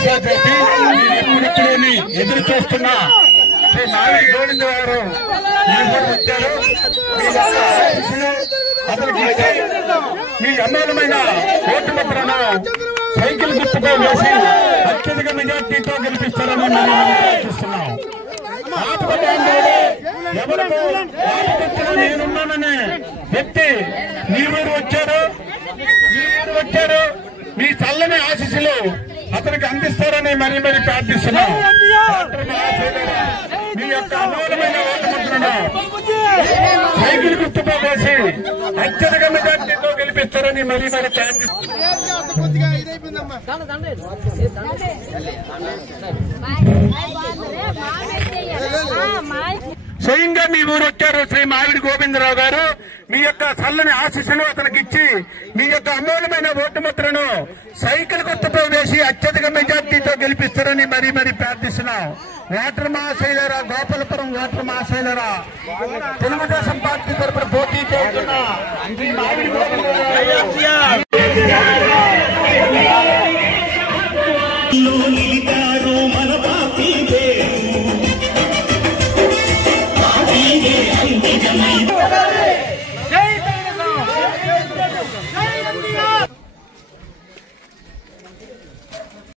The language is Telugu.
ఆశ చేసి ఎప్పుడిప్పుడని ఎదురు చూస్తున్నా శ్రీ మావిడి గోవింద గారు వచ్చారు. అతనికి మీ అమూలమైన ఓటు ముద్రను సైకిల్ గుర్తుతో వేసి అత్యధిక మెజార్టీతో గెలిపిస్తారని మేము ప్రయత్నిస్తున్నాం. ఎవరికో నేనున్నాననే వ్యక్తి మీ ఊరు వచ్చారు, మీ చల్లని ఆశీస్సులు అతనికి అందిస్తారని మరీ ప్రార్థిస్తున్నాం. మీ యొక్క అమూలమైన ఓటు ముద్రను సైకిల్ గుర్తుతో వేసి అత్యధిక మెజార్టీతో గెలిపిస్తారని మరీ ప్రార్థిస్తున్నాం. స్వయంగా మీ ఊరు వచ్చారు శ్రీ మావిడి గోవిందరావు గారు. మీ యొక్క చల్లని ఆశీస్సులు అతనికి ఇచ్చి మీ యొక్క అమూలమైన ఓటు ముద్రను సైకిల్ గుర్తుతో వేసి అత్యధిక మెజార్టీతో గెలిపిస్తారని మరీ ప్రార్థిస్తున్నాం. ఓటర్ మహాశైలరా, గోపాలపురం ఓటర్ మహాశైలరా, తెలుగుదేశం పార్టీ తరఫున పోటీ చేస్తున్న శ్రీ మావిడి గోవిందరావు మన